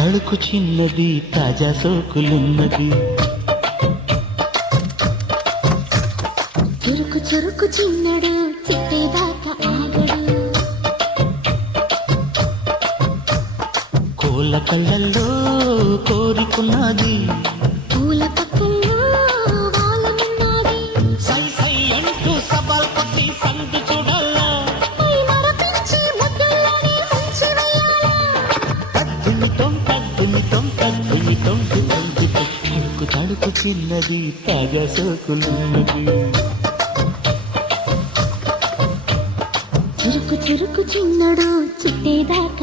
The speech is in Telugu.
తళుకు చిన్నది తాజా సోకులున్నది. చురుకు చురుకు చిన్నడు చిట్టేదాకా ఆగడు. కోళ్ళ కళ్ళల్లో కోరికున్నది. పూల పక్కల్లో వాలనున్నది. సై సై అంటూ సవాల్ కొట్టి సందు చూడాలా. పై మరపించి ముద్దుల్లోనే ముంచి వెయ్యాలా. తగ్గునితం తగ్గునితం తగ్గునితం తగ్గునితం తడుకు తడుకు చిన్నది తాజా సోకులున్నది. చురుకు చురుకు చిన్నడు చిట్టేదాకా